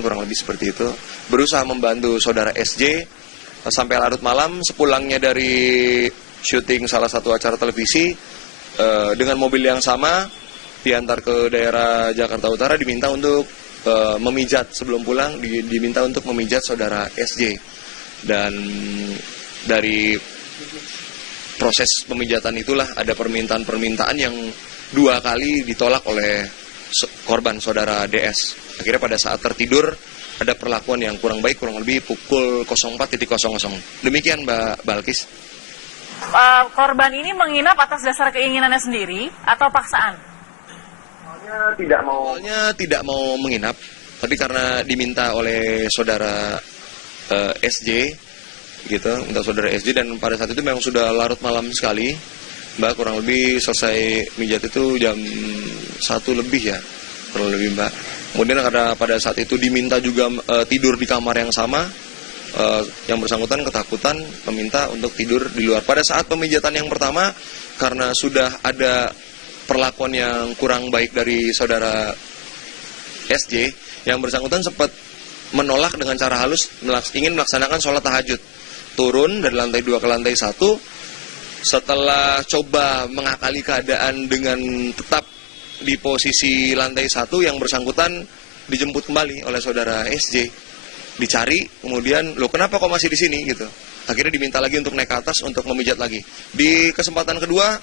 kurang lebih seperti itu, berusaha membantu saudara SJ sampai larut malam. Sepulangnya dari syuting salah satu acara televisi dengan mobil yang sama diantar ke daerah Jakarta Utara, diminta untuk memijat sebelum pulang, diminta untuk memijat saudara SJ. Dan dari proses pemijatan itulah ada permintaan yang 2 kali ditolak oleh korban saudara DS. Akhirnya pada saat tertidur ada perlakuan yang kurang baik, kurang lebih pukul 04.00. Demikian Mbak Balkis. Korban ini menginap atas dasar keinginannya sendiri atau paksaan? Awalnya tidak mau menginap, tapi karena diminta oleh saudara SJ, gitu, minta saudara SJ, dan pada saat itu memang sudah larut malam sekali, Mbak, kurang lebih selesai mijat itu jam 1 lebih ya, kurang lebih Mbak. Kemudian karena pada saat itu diminta juga tidur di kamar yang sama, yang bersangkutan ketakutan meminta untuk tidur di luar. Pada saat pemijatan yang pertama, karena sudah ada perlakuan yang kurang baik dari saudara SJ, yang bersangkutan sempat menolak dengan cara halus, ingin melaksanakan sholat tahajud. Turun dari lantai 2 ke lantai 1, setelah coba mengakali keadaan dengan tetap di posisi lantai 1, yang bersangkutan dijemput kembali oleh saudara SJ. Dicari, kemudian, loh kenapa kok masih di sini gitu. Akhirnya diminta lagi untuk naik ke atas untuk memijat lagi. Di kesempatan kedua,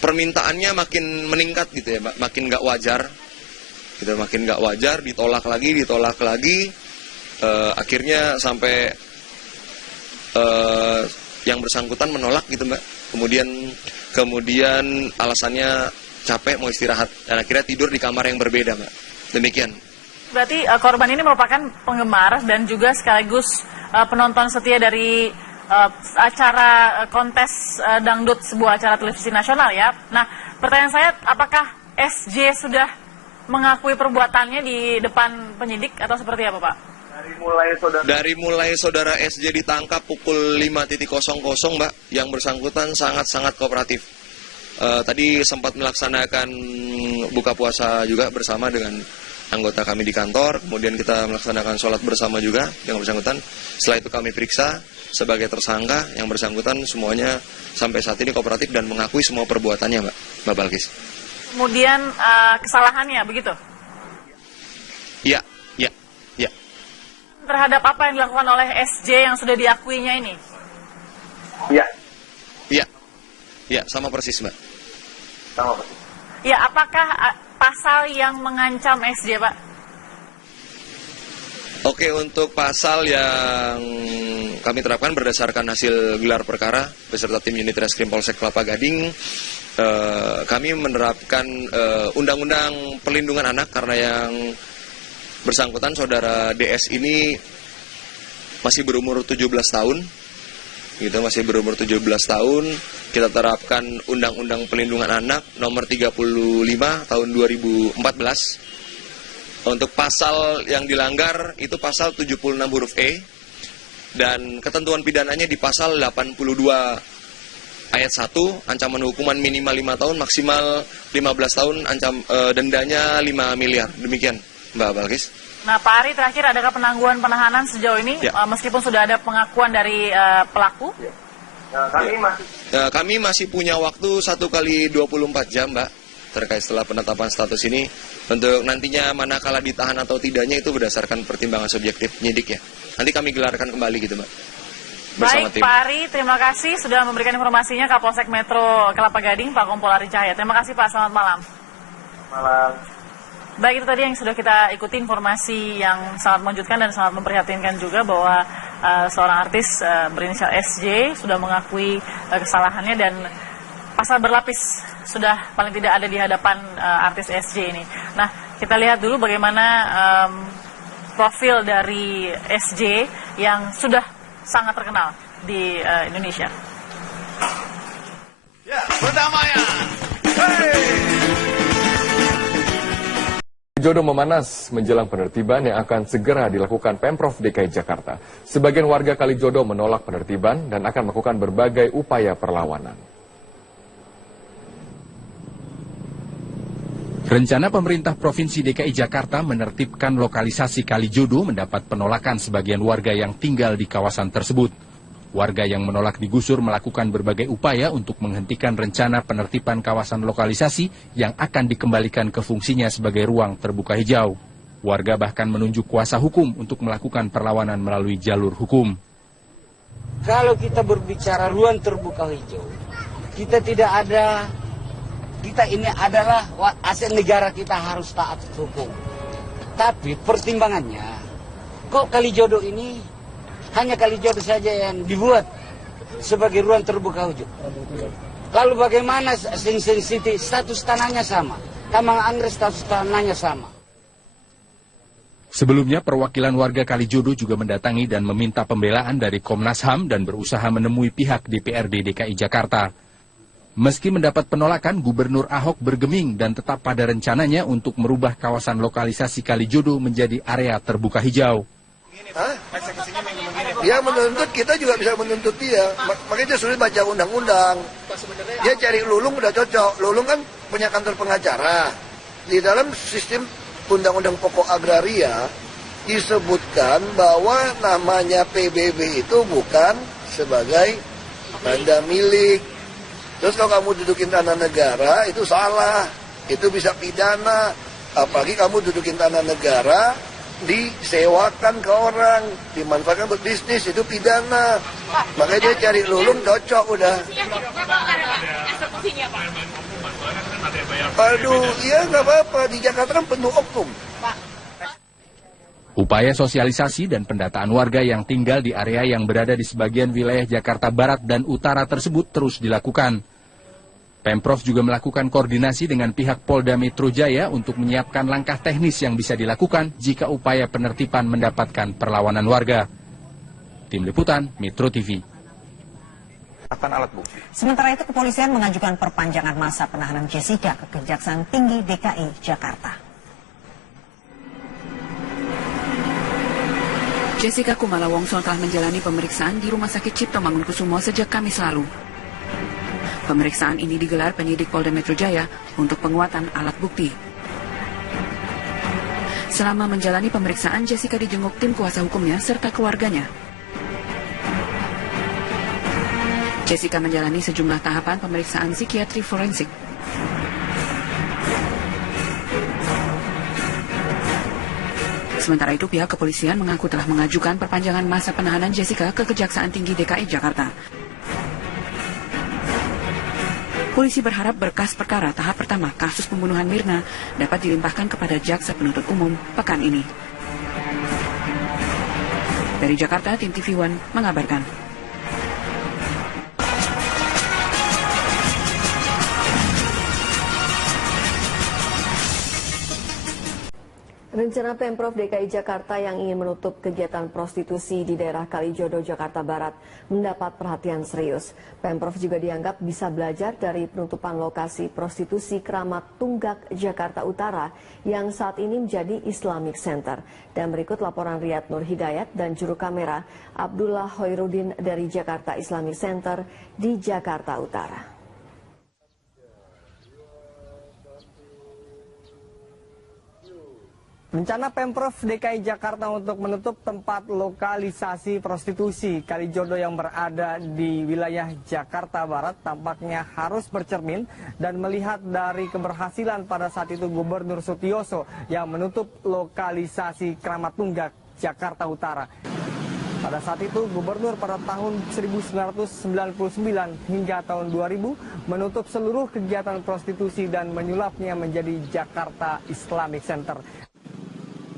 permintaannya makin meningkat gitu ya, makin nggak wajar. Gitu, makin nggak wajar, ditolak lagi. Akhirnya sampai yang bersangkutan menolak gitu Mbak. Kemudian alasannya capek, mau istirahat, dan akhirnya tidur di kamar yang berbeda Mbak. Demikian. Berarti korban ini merupakan penggemar dan juga sekaligus penonton setia dari acara kontes dangdut sebuah acara televisi nasional ya. Nah, pertanyaan saya, apakah SJ sudah mengakui perbuatannya di depan penyidik atau seperti apa Pak? Dari mulai saudara SJ ditangkap pukul 5.00 Mbak, yang bersangkutan sangat-sangat kooperatif. Tadi sempat melaksanakan buka puasa juga bersama dengan anggota kami di kantor, kemudian kita melaksanakan sholat bersama juga yang bersangkutan. Setelah itu kami periksa sebagai tersangka, yang bersangkutan semuanya sampai saat ini kooperatif dan mengakui semua perbuatannya Mbak Balkis. Kemudian kesalahannya begitu? Iya. Terhadap apa yang dilakukan oleh SJ yang sudah diakuinya ini? Iya, sama persis Mbak. Ya, apakah pasal yang mengancam SJ Pak? Oke, untuk pasal yang kami terapkan berdasarkan hasil gelar perkara beserta tim unit reskrim Polsek Kelapa Gading, kami menerapkan Undang-Undang Perlindungan Anak karena yang bersangkutan saudara DS ini masih berumur 17 tahun. Gitu, masih berumur 17 tahun. Kita terapkan Undang-Undang Perlindungan Anak nomor 35 tahun 2014. Untuk pasal yang dilanggar itu pasal 76 huruf E, dan ketentuan pidananya di pasal 82 ayat 1, ancaman hukuman minimal 5 tahun, maksimal 15 tahun, dendanya 5 miliar. Demikian Mbak Balkis. Nah Pak Ari, terakhir adakah penangguhan penahanan sejauh ini meskipun sudah ada pengakuan dari pelaku? Kami masih punya waktu 1 kali 24 jam Mbak, terkait setelah penetapan status ini. Untuk nantinya manakala ditahan atau tidaknya itu berdasarkan pertimbangan subjektif penyidik ya. Nanti kami gelarkan kembali gitu Mbak. Bersama Baik tim. Pak Ari, terima kasih sudah memberikan informasinya Kapolsek Metro Kelapa Gading, Pak Kompol Ari Cahaya. Terima kasih Pak, selamat malam. Baik, itu tadi yang sudah kita ikuti, informasi yang sangat mengejutkan dan sangat memprihatinkan juga bahwa seorang artis berinisial SJ sudah mengakui kesalahannya dan pasal berlapis sudah paling tidak ada di hadapan artis SJ ini. Nah, kita lihat dulu bagaimana profil dari SJ yang sudah sangat terkenal di Indonesia. Ya, pertamanya. Hey! Jodoh memanas menjelang penertiban yang akan segera dilakukan Pemprov DKI Jakarta. Sebagian warga Kalijodo menolak penertiban dan akan melakukan berbagai upaya perlawanan. Rencana pemerintah Provinsi DKI Jakarta menertibkan lokalisasi Kalijodo mendapat penolakan sebagian warga yang tinggal di kawasan tersebut. Warga yang menolak digusur melakukan berbagai upaya untuk menghentikan rencana penertiban kawasan lokalisasi yang akan dikembalikan ke fungsinya sebagai ruang terbuka hijau. Warga bahkan menunjuk kuasa hukum untuk melakukan perlawanan melalui jalur hukum. Kalau kita berbicara ruang terbuka hijau, kita ini adalah aset negara, kita harus taat hukum. Tapi pertimbangannya, kok Kalijodo ini hanya Kalijodo saja yang dibuat sebagai ruang terbuka hijau. Lalu bagaimana Sing City status tanahnya sama, Taman Anggrek status tanahnya sama. Sebelumnya, perwakilan warga Kalijodo juga mendatangi dan meminta pembelaan dari Komnas HAM dan berusaha menemui pihak DPRD DKI Jakarta. Meski mendapat penolakan, Gubernur Ahok bergeming dan tetap pada rencananya untuk merubah kawasan lokalisasi Kalijodo menjadi area terbuka hijau. Dia menuntut, kita juga bisa menuntut dia. Makanya dia sulit baca undang-undang. Dia cari Lulung udah cocok. Lulung kan punya kantor pengacara. Di dalam sistem Undang-Undang Pokok Agraria disebutkan bahwa namanya PBB itu bukan sebagai tanda milik. Terus kalau kamu dudukin tanah negara itu salah, itu bisa pidana. Apalagi kamu dudukin tanah negara disewakan ke orang, dimanfaatkan buat bisnis, itu pidana. Makanya dia cari Lulung cocok udah. Aduh, iya nggak apa-apa, di Jakarta kan penuh oknum. Upaya sosialisasi dan pendataan warga yang tinggal di area yang berada di sebagian wilayah Jakarta Barat dan Utara tersebut terus dilakukan. Pemprov juga melakukan koordinasi dengan pihak Polda Metro Jaya untuk menyiapkan langkah teknis yang bisa dilakukan jika upaya penertiban mendapatkan perlawanan warga. Tim Liputan, Metro TV. Sementara itu, kepolisian mengajukan perpanjangan masa penahanan Jessica ke Kejaksaan Tinggi DKI Jakarta. Jessica Kumala Wongso telah menjalani pemeriksaan di Rumah Sakit Cipto Mangunkusumo sejak Kamis lalu. Pemeriksaan ini digelar penyidik Polda Metro Jaya untuk penguatan alat bukti. Selama menjalani pemeriksaan, Jessica dijenguk tim kuasa hukumnya serta keluarganya. Jessica menjalani sejumlah tahapan pemeriksaan psikiatri forensik. Sementara itu, pihak kepolisian mengaku telah mengajukan perpanjangan masa penahanan Jessica ke Kejaksaan Tinggi DKI Jakarta. Polisi berharap berkas perkara tahap pertama kasus pembunuhan Mirna dapat dilimpahkan kepada Jaksa Penuntut Umum pekan ini. Dari Jakarta, tim TV One mengabarkan. Rencana Pemprov DKI Jakarta yang ingin menutup kegiatan prostitusi di daerah Kalijodo, Jakarta Barat mendapat perhatian serius. Pemprov juga dianggap bisa belajar dari penutupan lokasi prostitusi Keramat Tunggak, Jakarta Utara yang saat ini menjadi Islamic Center. Dan berikut laporan Riyad Nur Hidayat dan juru kamera Abdullah Hoirudin dari Jakarta Islamic Center di Jakarta Utara. Rencana Pemprov DKI Jakarta untuk menutup tempat lokalisasi prostitusi Kalijodo yang berada di wilayah Jakarta Barat tampaknya harus bercermin dan melihat dari keberhasilan pada saat itu Gubernur Sutioso yang menutup lokalisasi Keramat Tunggak, Jakarta Utara. Pada saat itu Gubernur pada tahun 1999 hingga tahun 2000 menutup seluruh kegiatan prostitusi dan menyulapnya menjadi Jakarta Islamic Center.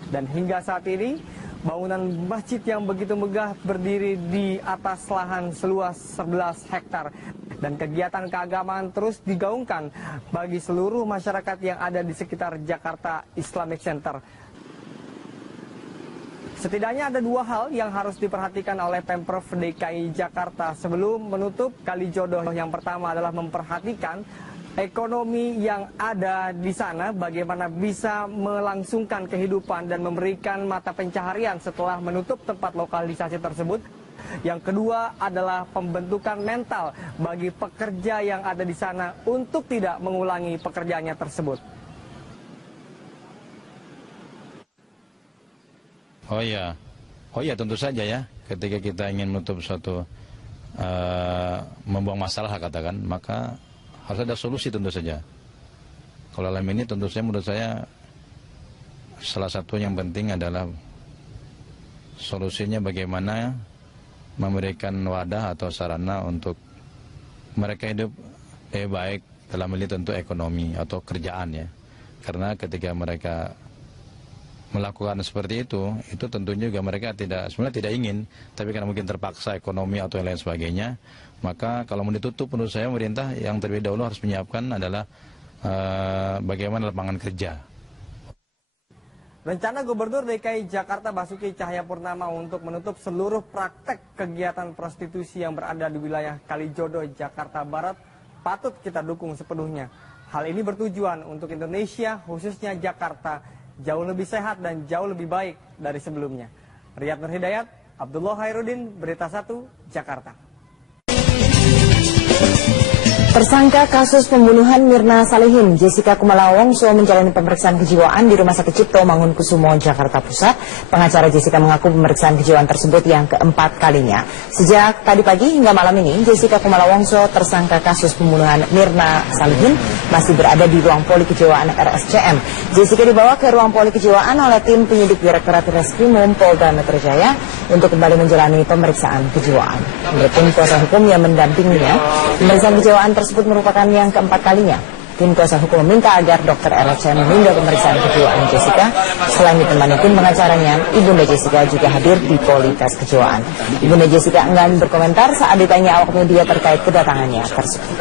Dan hingga saat ini, bangunan masjid yang begitu megah berdiri di atas lahan seluas 11 hektar. Dan kegiatan keagamaan terus digaungkan bagi seluruh masyarakat yang ada di sekitar Jakarta Islamic Center. Setidaknya ada dua hal yang harus diperhatikan oleh Pemprov DKI Jakarta sebelum menutup Kalijodo. Yang pertama adalah memperhatikan ekonomi yang ada di sana, bagaimana bisa melangsungkan kehidupan dan memberikan mata pencaharian setelah menutup tempat lokalisasi tersebut. Yang kedua adalah pembentukan mental bagi pekerja yang ada di sana untuk tidak mengulangi pekerjaannya tersebut. Oh iya tentu saja ya. Ketika kita ingin menutup suatu membuang masalah katakan, maka harus ada solusi tentu saja. Kalau dalam ini tentu saja menurut saya salah satu yang penting adalah solusinya bagaimana memberikan wadah atau sarana untuk mereka hidup baik, dalam ini tentu ekonomi atau kerjaan ya. Karena ketika mereka melakukan seperti itu tentunya juga mereka sebenarnya tidak ingin, tapi karena mungkin terpaksa ekonomi atau yang lain sebagainya, maka kalau mau ditutup menurut saya pemerintah yang terlebih dahulu harus menyiapkan adalah bagaimana lapangan kerja. Rencana Gubernur DKI Jakarta Basuki Cahayapurnama untuk menutup seluruh praktek kegiatan prostitusi yang berada di wilayah Kalijodo, Jakarta Barat patut kita dukung sepenuhnya. Hal ini bertujuan untuk Indonesia, khususnya Jakarta, jauh lebih sehat dan jauh lebih baik dari sebelumnya. Riyad Nur Hidayat, Abdullah Hairudin, Berita 1, Jakarta. Tersangka kasus pembunuhan Mirna Salihin, Jessica Kumala Wongso menjalani pemeriksaan kejiwaan di Rumah Sakit Cipto Mangunkusumo, Jakarta Pusat. Pengacara Jessica mengaku pemeriksaan kejiwaan tersebut yang keempat kalinya. Sejak tadi pagi hingga malam ini, Jessica Kumala Wongso, tersangka kasus pembunuhan Mirna Salihin, masih berada di ruang poli kejiwaan RSCM. Jessica dibawa ke ruang poli kejiwaan oleh tim penyidik Direktorat Reskrimum Polda Metro Jaya untuk kembali menjalani pemeriksaan kejiwaan. Menurut tim kuasa hukum yang mendampinginya, pemeriksaan kejiwaan tersebut merupakan yang keempat kalinya. Tim kuasa hukum meminta agar dokter RSCM menunda pemeriksaan kejiwaan Jessica. Selain ditemani tim pengacaranya, Ibunda Jessica juga hadir di poli tes kejiwaan. Ibunda Jessica enggan berkomentar saat ditanya awak media terkait kedatangannya tersebut.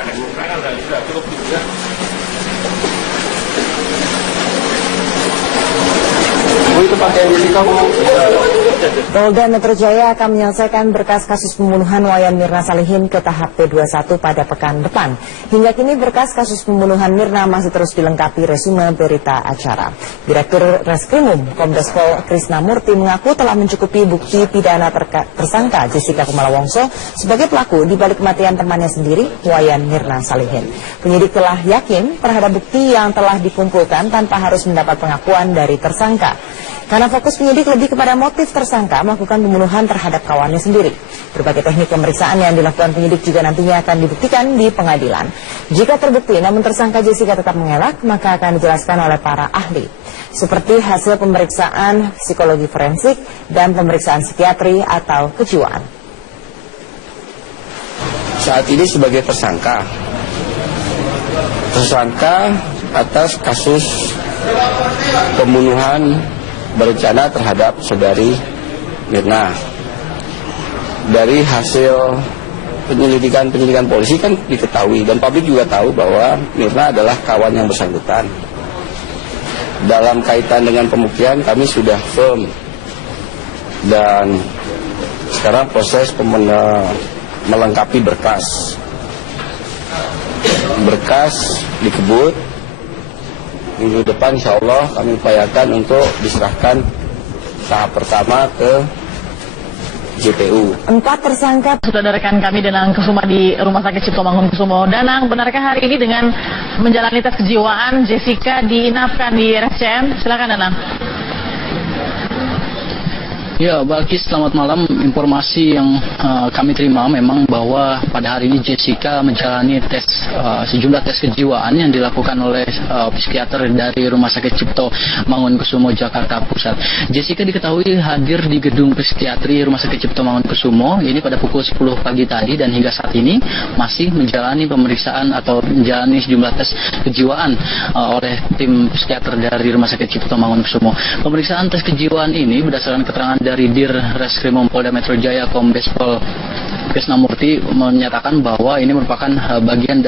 Polda Metro Jaya akan menyelesaikan berkas kasus pembunuhan Wayan Mirna Salihin ke tahap P21 pada pekan depan. Hingga kini berkas kasus pembunuhan Mirna masih terus dilengkapi resume berita acara. Direktur Reskrimum Kombes Pol Krisna Murti mengaku telah mencukupi bukti pidana tersangka Jessica Kumala Wongso sebagai pelaku di balik kematian temannya sendiri, Wayan Mirna Salihin. Penyidik telah yakin terhadap bukti yang telah dikumpulkan tanpa harus mendapat pengakuan dari tersangka. Karena fokus penyidik lebih kepada motif tersangka melakukan pembunuhan terhadap kawannya sendiri. Berbagai teknik pemeriksaan yang dilakukan penyidik juga nantinya akan dibuktikan di pengadilan. Jika terbukti namun tersangka Jessica tetap mengelak, maka akan dijelaskan oleh para ahli. Seperti hasil pemeriksaan psikologi forensik dan pemeriksaan psikiatri atau kejiwaan. Saat ini sebagai tersangka atas kasus pembunuhan berencana terhadap saudari Mirna. Dari hasil penyelidikan polisi kan diketahui dan publik juga tahu bahwa Mirna adalah kawan yang bersangkutan. Dalam kaitan dengan pembuktian kami sudah firm dan sekarang proses melengkapi berkas dikebut. Minggu depan insya Allah kami upayakan untuk diserahkan tahap pertama ke JPU. 4 tersangka. Sudah ada rekan kami Danang Kusuma di Rumah Sakit Cipto Mangunkusumo. Danang, benarkah hari ini dengan menjalani tes kejiwaan Jessica diinapkan di RSCM? Silakan Danang. Ya, Balkis, selamat malam. Informasi yang kami terima memang bahwa pada hari ini Jessica menjalani sejumlah tes kejiwaan yang dilakukan oleh psikiater dari Rumah Sakit Cipto Mangunkusumo, Jakarta Pusat. Jessica diketahui hadir di gedung psikiatri Rumah Sakit Cipto Mangunkusumo ini pada pukul 10 pagi tadi dan hingga saat ini masih menjalani pemeriksaan atau menjalani sejumlah tes kejiwaan oleh tim psikiater dari Rumah Sakit Cipto Mangunkusumo. Pemeriksaan tes kejiwaan ini berdasarkan keterangan dari Dir Reskrimum Polda Metro Jaya Kombes Pol Krisna Murti menyatakan bahwa ini merupakan bagian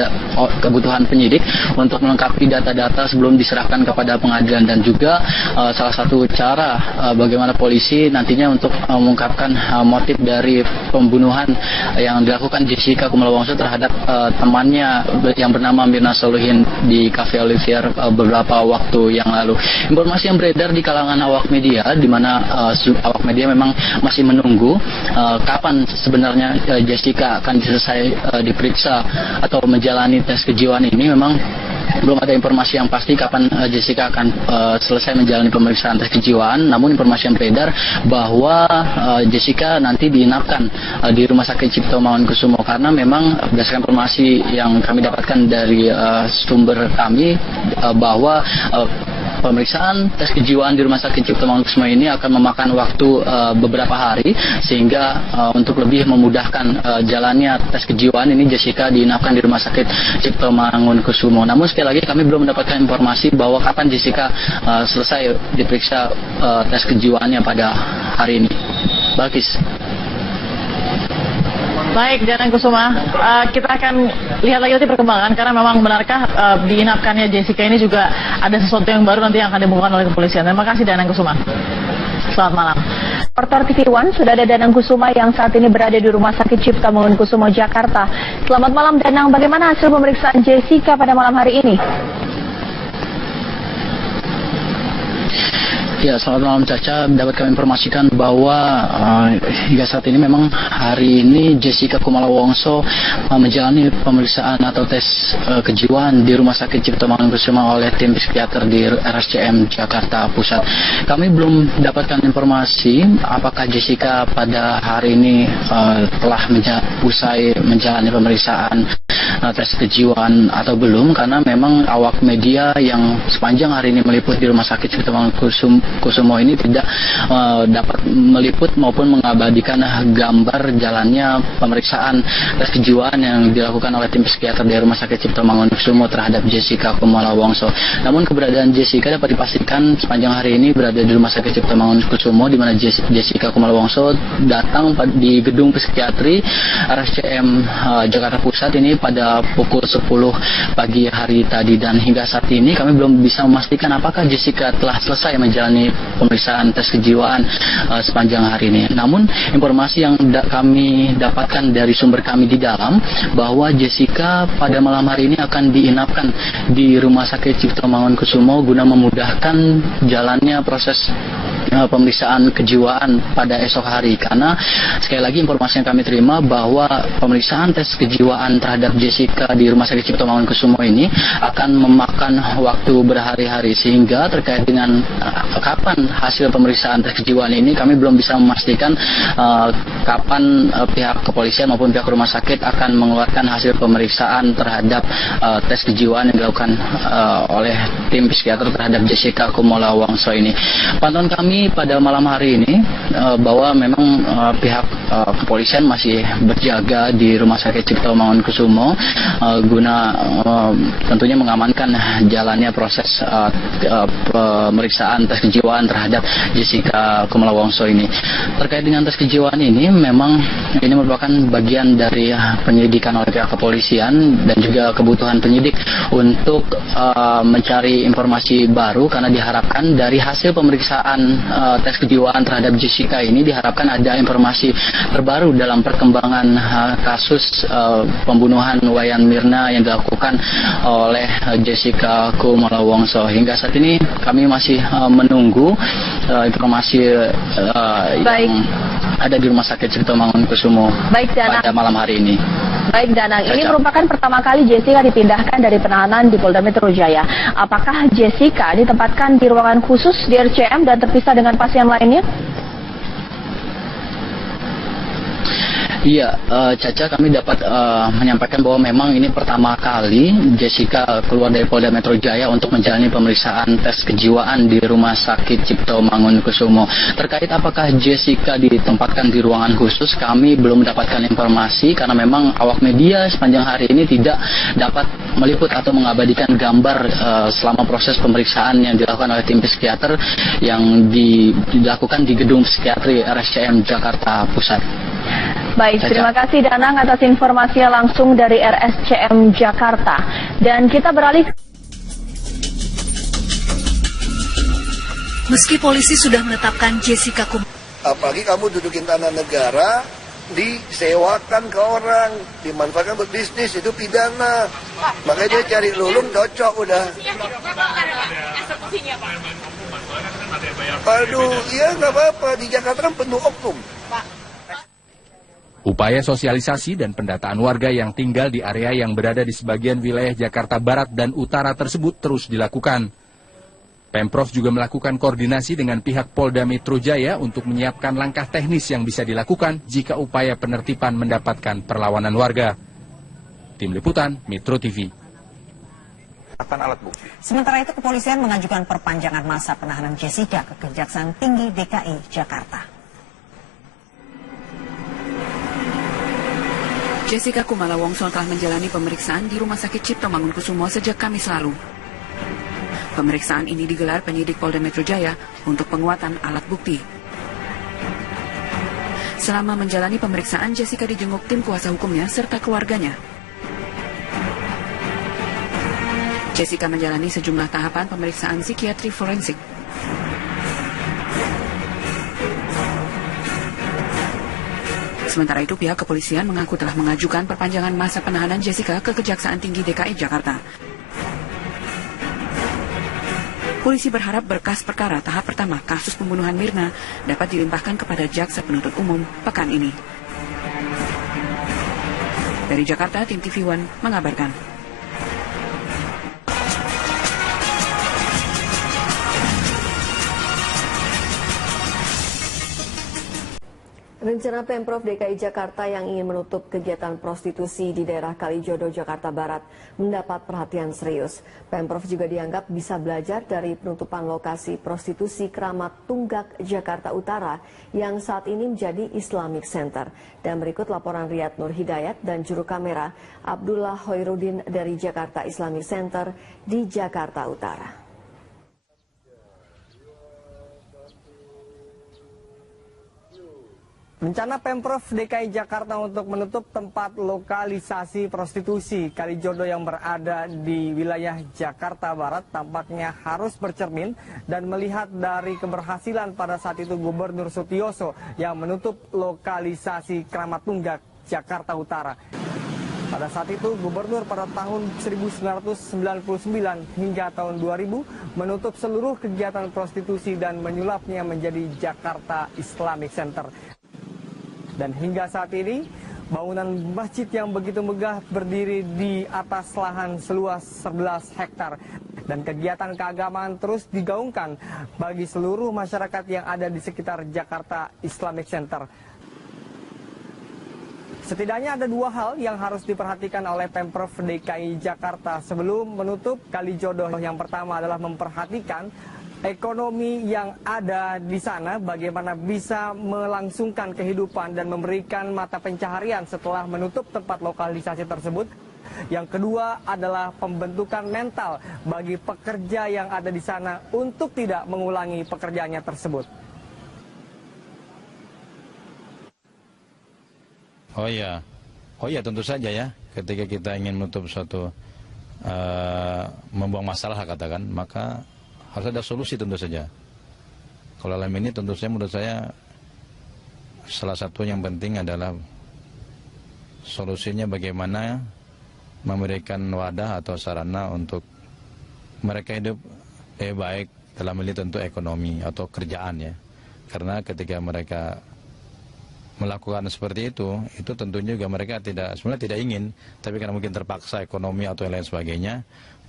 kebutuhan penyidik untuk melengkapi data-data sebelum diserahkan kepada pengadilan dan juga salah satu cara bagaimana polisi nantinya untuk mengungkapkan motif dari pembunuhan yang dilakukan Jessica Kumala Wongso terhadap temannya yang bernama Mirna Salihin di Cafe Olivier beberapa waktu yang lalu. Informasi yang beredar di kalangan awak media di mana awak media memang masih menunggu kapan sebenarnya Jessica akan selesai diperiksa atau menjalani tes kejiwaan ini. Memang belum ada informasi yang pasti kapan Jessica akan selesai menjalani pemeriksaan tes kejiwaan. Namun informasi yang beredar bahwa Jessica nanti diinapkan di Rumah Sakit Cipto Mangunkusumo, karena memang berdasarkan informasi yang kami dapatkan dari sumber kami bahwa pemeriksaan tes kejiwaan di Rumah Sakit Cipto Mangunkusumo ini akan memakan waktu beberapa hari, sehingga untuk lebih memudahkan jalannya tes kejiwaan ini, Jessica diinapkan di Rumah Sakit Cipto Mangunkusumo. Namun sekali lagi kami belum mendapatkan informasi bahwa kapan Jessica selesai diperiksa tes kejiwaannya pada hari ini. Balkis. Baik, Danang Kusuma, kita akan lihat lagi nanti perkembangan, karena memang benarkah diinapkannya Jessica ini juga ada sesuatu yang baru nanti yang akan dibuka oleh kepolisian. Terima kasih Danang Kusuma. Selamat malam. Reporter TV One, sudah ada Danang Kusuma yang saat ini berada di Rumah Sakit Cipto Mangunkusumo, Jakarta. Selamat malam Danang, bagaimana hasil pemeriksaan Jessica pada malam hari ini? Ya, selamat malam Caca. Dapat kami informasikan bahwa hingga saat ini memang hari ini Jessica Kumala Wongso menjalani pemeriksaan atau tes kejiwaan di Rumah Sakit Cipto Mangunkusumo oleh tim psikiater di RSCM Jakarta Pusat. Kami belum dapatkan informasi apakah Jessica pada hari ini telah usai menjalani pemeriksaan tes kejiwaan atau belum, karena memang awak media yang sepanjang hari ini meliput di Rumah Sakit Cipto Mangunkusumo ini tidak dapat meliput maupun mengabadikan gambar jalannya pemeriksaan tes kejiwaan yang dilakukan oleh tim psikiater di Rumah Sakit Cipto Mangunkusumo terhadap Jessica Kumala Wongso. Namun keberadaan Jessica dapat dipastikan sepanjang hari ini berada di Rumah Sakit Cipto Mangunkusumo, di mana Jessica Kumala Wongso datang di gedung psikiatri RSCM Jakarta Pusat ini pada pukul 10 pagi hari tadi, dan hingga saat ini kami belum bisa memastikan apakah Jessica telah selesai menjalani pemeriksaan tes kejiwaan sepanjang hari ini. Namun informasi yang kami dapatkan dari sumber kami di dalam bahwa Jessica pada malam hari ini akan diinapkan di Rumah Sakit Cipto Mangunkusumo guna memudahkan jalannya proses pemeriksaan kejiwaan pada esok hari, karena sekali lagi informasi yang kami terima bahwa pemeriksaan tes kejiwaan terhadap Jessica di Rumah Sakit Cipto Mangunkusumo ini akan memakan waktu berhari-hari, sehingga terkait dengan kapan hasil pemeriksaan tes kejiwaan ini kami belum bisa memastikan kapan pihak kepolisian maupun pihak rumah sakit akan mengeluarkan hasil pemeriksaan terhadap tes kejiwaan yang dilakukan oleh tim psikiater terhadap Jessica Kumala Wongso ini. Pantauan kami pada malam hari ini bahwa memang pihak kepolisian masih berjaga di Rumah Sakit Cipto Mangunkusumo guna tentunya mengamankan jalannya proses pemeriksaan tes kejiwaan terhadap Jessica Kumala Wongso ini. Terkait dengan tes kejiwaan ini, memang ini merupakan bagian dari penyelidikan oleh pihak kepolisian dan juga kebutuhan penyidik untuk mencari informasi baru, karena diharapkan dari hasil pemeriksaan tes kejiwaan terhadap Jessica ini diharapkan ada informasi terbaru dalam perkembangan kasus pembunuhan Wayan Mirna yang dilakukan oleh Jessica Kumala Wongso. Hingga saat ini kami masih menunggu informasi yang ada di Rumah Sakit Cipto Mangunkusumo pada malam hari ini. Baik Danang, ini merupakan pertama kali Jessica dipindahkan dari penahanan di Polda Metro Jaya. Apakah Jessica ditempatkan di ruangan khusus di RCM dan terpisah dengan pasien lainnya? Iya, Caca, kami dapat menyampaikan bahwa memang ini pertama kali Jessica keluar dari Polda Metro Jaya untuk menjalani pemeriksaan tes kejiwaan di Rumah Sakit Cipto Mangunkusumo. Terkait apakah Jessica ditempatkan di ruangan khusus, kami belum mendapatkan informasi, karena memang awak media sepanjang hari ini tidak dapat meliput atau mengabadikan gambar selama proses pemeriksaan yang dilakukan oleh tim psikiater yang dilakukan di gedung psikiatri RSCM Jakarta Pusat. Baik, terima kasih Danang atas informasinya langsung dari RSCM Jakarta. Dan kita beralih. Meski polisi sudah menetapkan Jessica Kumala, apalagi kamu dudukin tanah negara, disewakan ke orang, dimanfaatkan buat bisnis, itu pidana. Makanya dia cari lulung, cocok udah. Aduh, iya nggak apa-apa, di Jakarta kan penuh oknum. Upaya sosialisasi dan pendataan warga yang tinggal di area yang berada di sebagian wilayah Jakarta Barat dan Utara tersebut terus dilakukan. Pemprov juga melakukan koordinasi dengan pihak Polda Metro Jaya untuk menyiapkan langkah teknis yang bisa dilakukan jika upaya penertiban mendapatkan perlawanan warga. Tim Liputan, Metro TV. Alat bukti. Sementara itu, kepolisian mengajukan perpanjangan masa penahanan Jessica ke Kejaksaan Tinggi DKI Jakarta. Jessica Kumala Wongso telah menjalani pemeriksaan di Rumah Sakit Cipto Mangunkusumo sejak Kamis lalu. Pemeriksaan ini digelar penyidik Polda Metro Jaya untuk penguatan alat bukti. Selama menjalani pemeriksaan, Jessica dijenguk tim kuasa hukumnya serta keluarganya. Jessica menjalani sejumlah tahapan pemeriksaan psikiatri forensik. Sementara itu, pihak kepolisian mengaku telah mengajukan perpanjangan masa penahanan Jessica ke Kejaksaan Tinggi DKI Jakarta. Polisi berharap berkas perkara tahap pertama kasus pembunuhan Mirna dapat dilimpahkan kepada Jaksa Penuntut Umum pekan ini. Dari Jakarta, tim TV One mengabarkan. Rencana Pemprov DKI Jakarta yang ingin menutup kegiatan prostitusi di daerah Kalijodo, Jakarta Barat mendapat perhatian serius. Pemprov juga dianggap bisa belajar dari penutupan lokasi prostitusi Keramat Tunggak, Jakarta Utara yang saat ini menjadi Islamic Center. Dan berikut laporan Riyad Nur Hidayat dan juru kamera Abdullah Hoirudin dari Jakarta Islamic Center di Jakarta Utara. Rencana Pemprov DKI Jakarta untuk menutup tempat lokalisasi prostitusi Kalijodo yang berada di wilayah Jakarta Barat tampaknya harus bercermin dan melihat dari keberhasilan pada saat itu Gubernur Sutioso yang menutup lokalisasi Keramat Tunggak, Jakarta Utara. Pada saat itu Gubernur pada tahun 1999 hingga tahun 2000 menutup seluruh kegiatan prostitusi dan menyulapnya menjadi Jakarta Islamic Center. Dan hingga saat ini, bangunan masjid yang begitu megah berdiri di atas lahan seluas 11 hektar. Dan kegiatan keagamaan terus digaungkan bagi seluruh masyarakat yang ada di sekitar Jakarta Islamic Center. Setidaknya ada dua hal yang harus diperhatikan oleh Pemprov DKI Jakarta sebelum menutup Kalijodo. Yang pertama adalah memperhatikan ekonomi yang ada di sana, bagaimana bisa melangsungkan kehidupan dan memberikan mata pencaharian setelah menutup tempat lokalisasi tersebut. Yang kedua adalah pembentukan mental bagi pekerja yang ada di sana untuk tidak mengulangi pekerjaannya tersebut. Oh ya tentu saja ya, ketika kita ingin menutup suatu membuang masalah katakan, maka harus ada solusi tentu saja. Kalau dalam ini tentu saja menurut saya salah satu yang penting adalah solusinya bagaimana memberikan wadah atau sarana untuk mereka hidup baik dalam ini tentu ekonomi atau kerjaan ya. Karena ketika mereka melakukan seperti itu tentunya juga mereka sebenarnya tidak ingin, tapi karena mungkin terpaksa ekonomi atau yang lain sebagainya,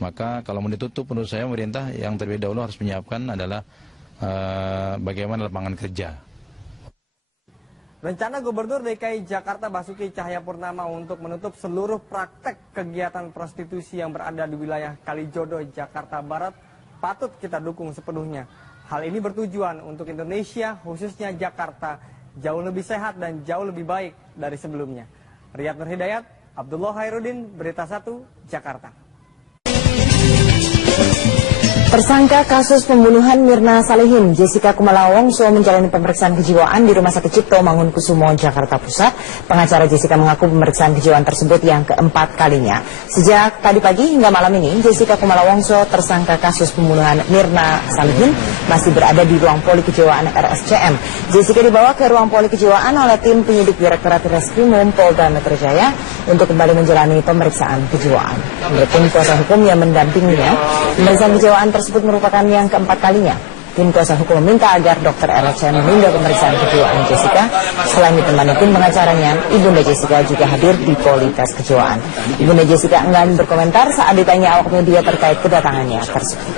maka kalau mau ditutup menurut saya pemerintah yang terlebih dahulu harus menyiapkan adalah bagaimana lapangan kerja. Rencana Gubernur DKI Jakarta Basuki Cahayapurnama untuk menutup seluruh praktek kegiatan prostitusi yang berada di wilayah Kalijodo, Jakarta Barat patut kita dukung sepenuhnya. Hal ini bertujuan untuk Indonesia, khususnya Jakarta, jauh lebih sehat dan jauh lebih baik dari sebelumnya. Riyad Nur Hidayat, Abdullah Hairudin, Berita 1, Jakarta. Tersangka kasus pembunuhan Mirna Salihin, Jessica Kumala Wongso menjalani pemeriksaan kejiwaan di Rumah Sakit Cipto Mangunkusumo, Jakarta Pusat. Pengacara Jessica mengaku pemeriksaan kejiwaan tersebut yang keempat kalinya. Sejak tadi pagi hingga malam ini, Jessica Kumala Wongso, tersangka kasus pembunuhan Mirna Salihin, masih berada di ruang poli kejiwaan RSCM. Jessica dibawa ke ruang poli kejiwaan oleh tim penyidik Direktorat Reskrimum Polda Metro Jaya untuk kembali menjalani pemeriksaan kejiwaan. Menurut tim kuasa hukum yang mendampinginya, pemeriksaan kejiwaan tersebut merupakan yang keempat kalinya. Tim kuasa hukum meminta agar Dr. RSCM menunda pemeriksaan kejiwaan Jessica. Selain ditemani tim pengacaranya, Ibunda Jessica juga hadir di poli tes kejiwaan. Ibunda Jessica enggan berkomentar saat ditanya awak media terkait kedatangannya tersebut.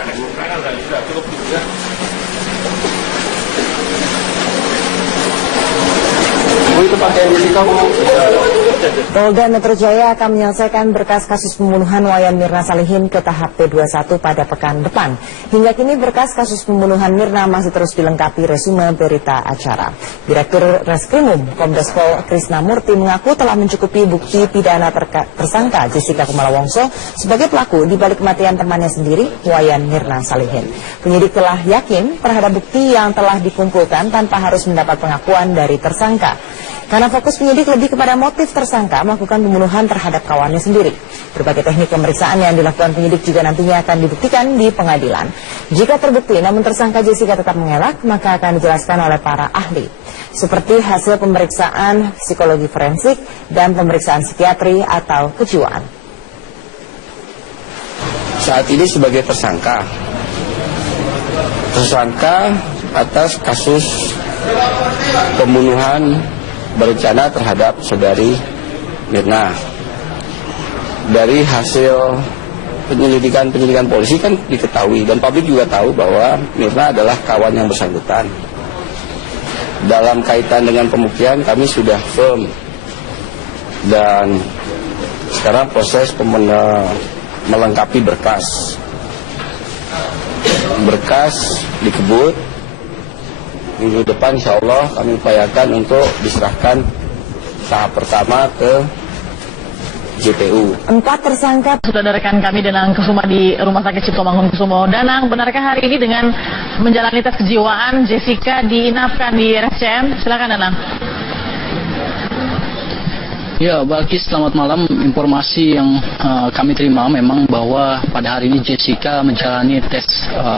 Polda Metro Jaya akan menyelesaikan berkas kasus pembunuhan Wayan Mirna Salihin ke tahap P21 pada pekan depan. Hingga kini berkas kasus pembunuhan Mirna masih terus dilengkapi resume berita acara. Direktur Reskrimum Kombes Pol Krisna Murti mengaku telah mencukupi bukti pidana tersangka Jessica Kumala Wongso sebagai pelaku di balik kematian temannya sendiri, Wayan Mirna Salihin. Penyidik telah yakin terhadap bukti yang telah dikumpulkan tanpa harus mendapat pengakuan dari tersangka. Karena fokus penyidik lebih kepada motif tersangka melakukan pembunuhan terhadap kawannya sendiri. Berbagai teknik pemeriksaan yang dilakukan penyidik juga nantinya akan dibuktikan di pengadilan. Jika terbukti namun tersangka Jessica tetap mengelak, maka akan dijelaskan oleh para ahli. Seperti hasil pemeriksaan psikologi forensik dan pemeriksaan psikiatri atau kejiwaan. Saat ini sebagai tersangka atas kasus pembunuhan berencana terhadap saudari Mirna. Dari hasil penyelidikan polisi kan diketahui dan publik juga tahu bahwa Mirna adalah kawan yang bersangkutan. Dalam kaitan dengan pembuktian kami sudah firm dan sekarang proses melengkapi berkas dikebut. Minggu depan insya Allah kami upayakan untuk diserahkan tahap pertama ke JPU. 4 tersangka sudah ada rekan kami Danang Kusuma di Rumah Sakit Cipto Mangunkusumo. Danang, benarkah hari ini dengan menjalani tes kejiwaan Jessica diinapkan di RSCM? Silakan Danang. Ya, Balkis, selamat malam. Informasi yang kami terima memang bahwa pada hari ini Jessica menjalani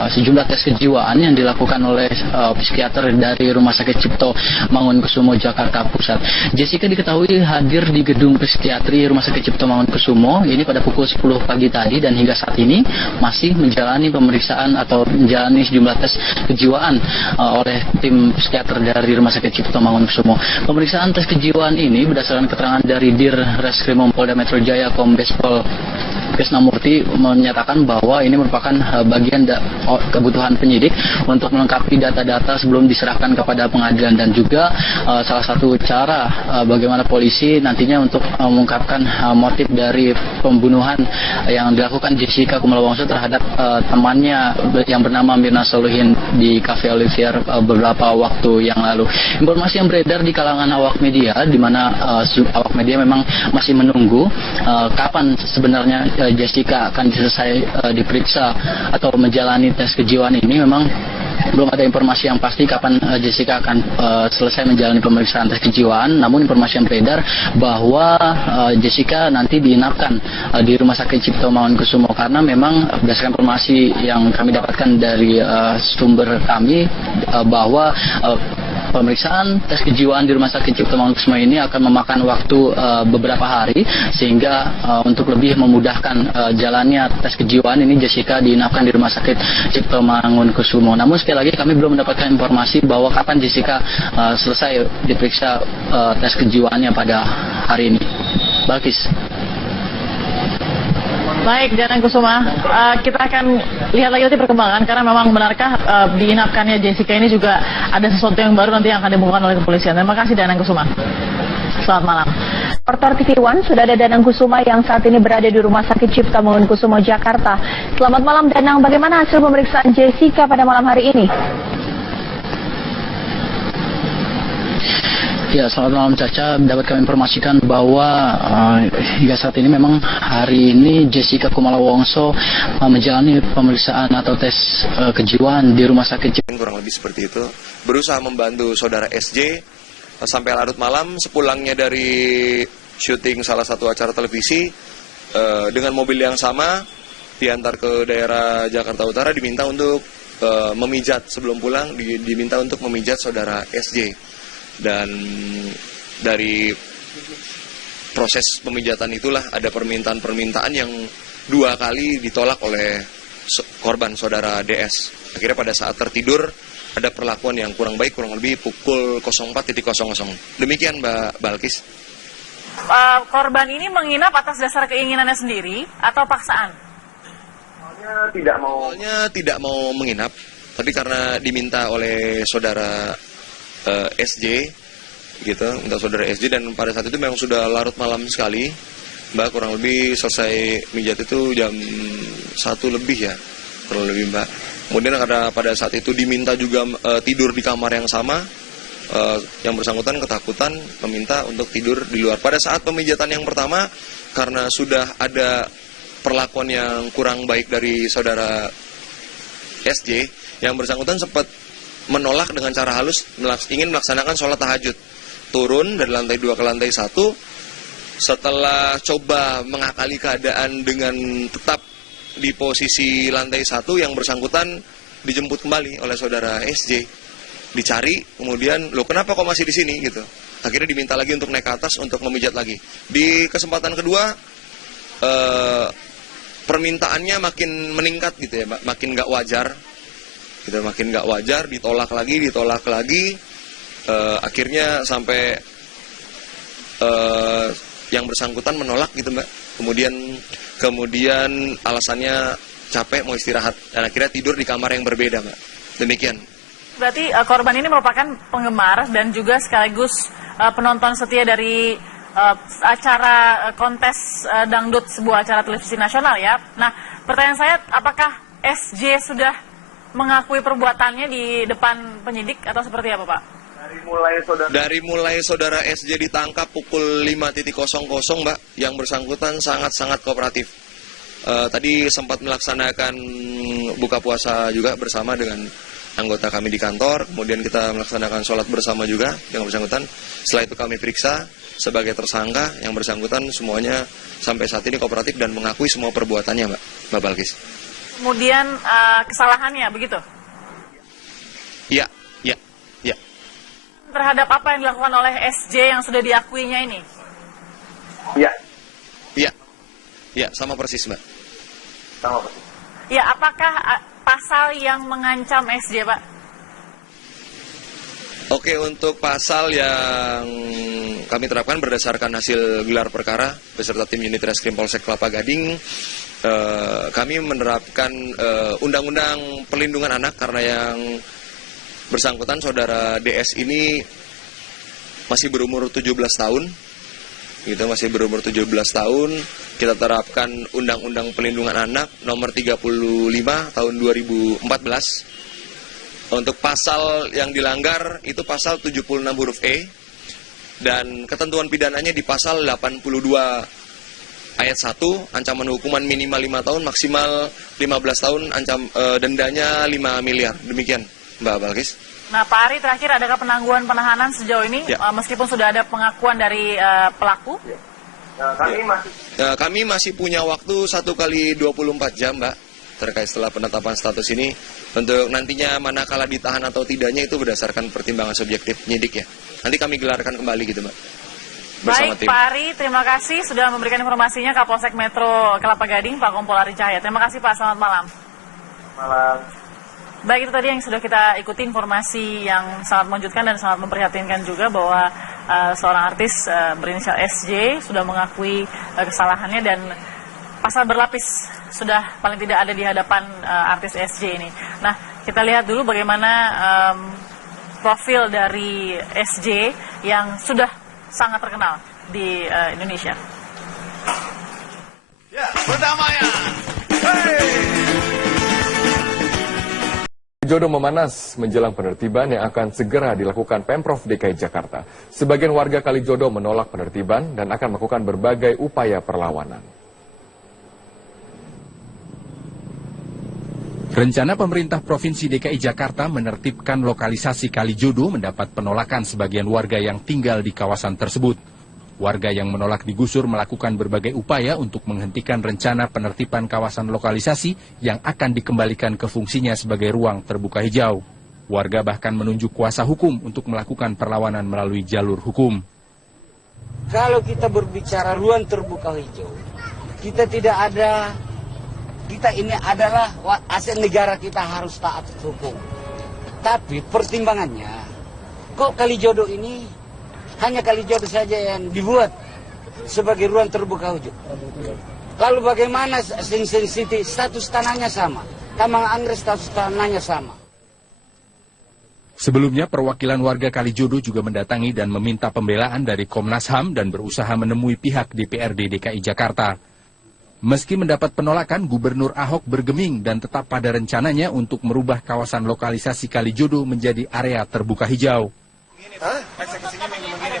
sejumlah tes kejiwaan yang dilakukan oleh psikiater dari Rumah Sakit Cipto Mangunkusumo, Jakarta Pusat. Jessica diketahui hadir di gedung psikiatri Rumah Sakit Cipto Mangunkusumo ini pada pukul 10 pagi tadi dan hingga saat ini masih menjalani pemeriksaan atau menjalani sejumlah tes kejiwaan oleh tim psikiater dari Rumah Sakit Cipto Mangunkusumo. Pemeriksaan tes kejiwaan ini berdasarkan keterangan dari Dir Reskrimum Polda Metro Jaya Kombes Pol Krisna Murti menyatakan bahwa ini merupakan bagian kebutuhan penyidik untuk melengkapi data-data sebelum diserahkan kepada pengadilan dan juga salah satu cara bagaimana polisi nantinya untuk mengungkapkan motif dari pembunuhan yang dilakukan Jessica Kumala Wongso terhadap temannya yang bernama Mirna Salihin di Cafe Olivier beberapa waktu yang lalu. Informasi yang beredar di kalangan awak media di mana awak media memang masih menunggu kapan sebenarnya Jessica akan selesai diperiksa atau menjalani tes kejiwaan ini. Memang belum ada informasi yang pasti kapan Jessica akan selesai menjalani pemeriksaan tes kejiwaan. Namun informasi yang beredar bahwa Jessica nanti diinapkan di Rumah Sakit Cipto Mangunkusumo karena memang berdasarkan informasi yang kami dapatkan dari sumber kami bahwa pemeriksaan tes kejiwaan di Rumah Sakit Cipto Mangunkusumo ini akan memakan waktu beberapa hari sehingga untuk lebih memudahkan jalannya tes kejiwaan ini Jessica diinapkan di Rumah Sakit Cipto Mangunkusumo. Namun sekali lagi kami belum mendapatkan informasi bahwa kapan Jessica selesai diperiksa tes kejiwaannya pada hari ini. Balkis. Baik, Danang Kusuma, kita akan lihat lagi nanti perkembangan karena memang benarkah diinapkannya Jessica ini juga ada sesuatu yang baru nanti yang akan dibuka oleh kepolisian. Terima kasih Danang Kusuma. Selamat malam. Reporter TV One sudah ada Danang Kusuma yang saat ini berada di Rumah Sakit Cipto Mangunkusumo, Jakarta. Selamat malam Danang, bagaimana hasil pemeriksaan Jessica pada malam hari ini? Ya, selamat malam Caca. Dapat kami informasikan bahwa hingga saat ini memang hari ini Jessica Kumala Wongso menjalani pemeriksaan atau tes kejiwaan di Rumah Sakit Cipto. Kurang lebih seperti itu. Berusaha membantu saudara SJ sampai larut malam sepulangnya dari syuting salah satu acara televisi dengan mobil yang sama diantar ke daerah Jakarta Utara, diminta untuk memijat sebelum pulang, diminta untuk memijat saudara SJ. Dan dari proses pemijatan itulah ada permintaan-permintaan yang 2 kali ditolak oleh korban saudara DS. Akhirnya pada saat tertidur ada perlakuan yang kurang baik, kurang lebih pukul 04.00. Demikian Mbak Balkis. Korban ini menginap atas dasar keinginannya sendiri atau paksaan? Awalnya tidak mau menginap, tapi karena diminta oleh saudara SJ, gitu, minta saudara SJ, dan pada saat itu memang sudah larut malam sekali, Mbak, kurang lebih selesai mijat itu jam 1 lebih ya, kurang lebih Mbak. Kemudian pada saat itu diminta juga tidur di kamar yang sama, yang bersangkutan ketakutan meminta untuk tidur di luar. Pada saat pemijatan yang pertama, karena sudah ada perlakuan yang kurang baik dari saudara SJ, yang bersangkutan sempat menolak dengan cara halus ingin melaksanakan sholat tahajud. Turun dari lantai 2 ke lantai 1, setelah coba mengakali keadaan dengan tetap di posisi lantai 1, yang bersangkutan dijemput kembali oleh saudara SJ. Dicari, kemudian, loh kenapa kok masih di sini gitu. Akhirnya diminta lagi untuk naik ke atas untuk memijat lagi. Di kesempatan kedua, permintaannya makin meningkat gitu ya, makin nggak wajar. Gitu, makin nggak wajar, ditolak lagi. Akhirnya sampai yang bersangkutan menolak gitu Mbak. Kemudian alasannya capek mau istirahat, dan akhirnya tidur di kamar yang berbeda Mbak. Demikian. Berarti korban ini merupakan penggemar dan juga sekaligus penonton setia dari acara kontes dangdut sebuah acara televisi nasional ya. Nah, pertanyaan saya, apakah SJ sudah mengakui perbuatannya di depan penyidik atau seperti apa Pak? Dari mulai saudara SJ ditangkap pukul 5.00 Mbak, yang bersangkutan sangat-sangat kooperatif. Tadi sempat melaksanakan buka puasa juga bersama dengan anggota kami di kantor, kemudian kita melaksanakan sholat bersama juga dengan bersangkutan. Setelah itu kami periksa sebagai tersangka, yang bersangkutan semuanya sampai saat ini kooperatif dan mengakui semua perbuatannya Mbak Balkis. Kemudian kesalahannya begitu? Iya. Terhadap apa yang dilakukan oleh SJ yang sudah diakuinya ini? Iya, sama persis Mbak. Ya, apakah pasal yang mengancam SJ Pak? Oke, untuk pasal yang kami terapkan berdasarkan hasil gelar perkara beserta tim unit Reskrim Polsek Kelapa Gading, kami menerapkan Undang-Undang Perlindungan Anak karena yang bersangkutan saudara DS ini masih berumur 17 tahun. Gitu, masih berumur 17 tahun. Kita terapkan Undang-Undang Perlindungan Anak nomor 35 tahun 2014. Untuk pasal yang dilanggar itu pasal 76 huruf E, dan ketentuan pidananya di pasal 82 ayat 1, ancaman hukuman minimal 5 tahun, maksimal 15 tahun, dendanya 5 miliar. Demikian Mbak Balkis. Nah Pak Ari, terakhir adakah penangguhan penahanan sejauh ini meskipun sudah ada pengakuan dari pelaku? Kami masih punya waktu 1 kali 24 jam Mbak, terkait setelah penetapan status ini. Untuk nantinya manakala ditahan atau tidaknya itu berdasarkan pertimbangan subjektif penyidik ya. Nanti kami gelarkan kembali gitu Mbak. Baik Pak Ari, terima kasih sudah memberikan informasinya, Kapolsek Metro Kelapa Gading, Pak Kompol Ari Cahaya. Terima kasih Pak, selamat malam. Baik, itu tadi yang sudah kita ikuti informasi yang sangat mengejutkan dan sangat memprihatinkan juga bahwa seorang artis berinisial SJ sudah mengakui kesalahannya dan pasal berlapis sudah paling tidak ada di hadapan artis SJ ini. Nah, kita lihat dulu bagaimana profil dari SJ yang sudah sangat terkenal di Indonesia. Ya, pertamanya. Jodoh memanas menjelang penertiban yang akan segera dilakukan Pemprov DKI Jakarta. Sebagian warga Kalijodo menolak penertiban dan akan melakukan berbagai upaya perlawanan. Rencana pemerintah Provinsi DKI Jakarta menertibkan lokalisasi Kalijodo mendapat penolakan sebagian warga yang tinggal di kawasan tersebut. Warga yang menolak digusur melakukan berbagai upaya untuk menghentikan rencana penertiban kawasan lokalisasi yang akan dikembalikan ke fungsinya sebagai ruang terbuka hijau. Warga bahkan menunjuk kuasa hukum untuk melakukan perlawanan melalui jalur hukum. Kalau kita berbicara ruang terbuka hijau, kita tidak ada kita ini adalah aset negara, kita harus taat hukum. Tapi pertimbangannya, kok Kalijodo ini hanya Kalijodo saja yang dibuat sebagai ruang terbuka hijau. Lalu bagaimana Sing City status tanahnya sama, Taman Anggrek status tanahnya sama. Sebelumnya, perwakilan warga Kalijodo juga mendatangi dan meminta pembelaan dari Komnas HAM dan berusaha menemui pihak DPRD DKI Jakarta. Meski mendapat penolakan, Gubernur Ahok bergeming dan tetap pada rencananya untuk merubah kawasan lokalisasi Kalijodo menjadi area terbuka hijau.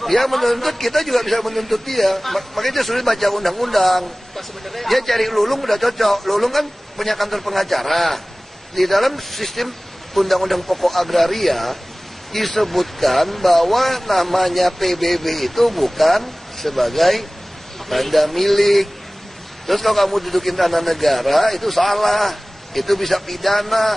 Dia menuntut, kita juga bisa menuntut dia. Makanya dia sulit baca undang-undang. Dia cari Lulung udah cocok. Lulung kan punya kantor pengacara. Di dalam sistem Undang-Undang Pokok Agraria disebutkan bahwa namanya PBB itu bukan sebagai tanda milik. Terus kalau kamu dudukin tanah negara itu salah, itu bisa pidana.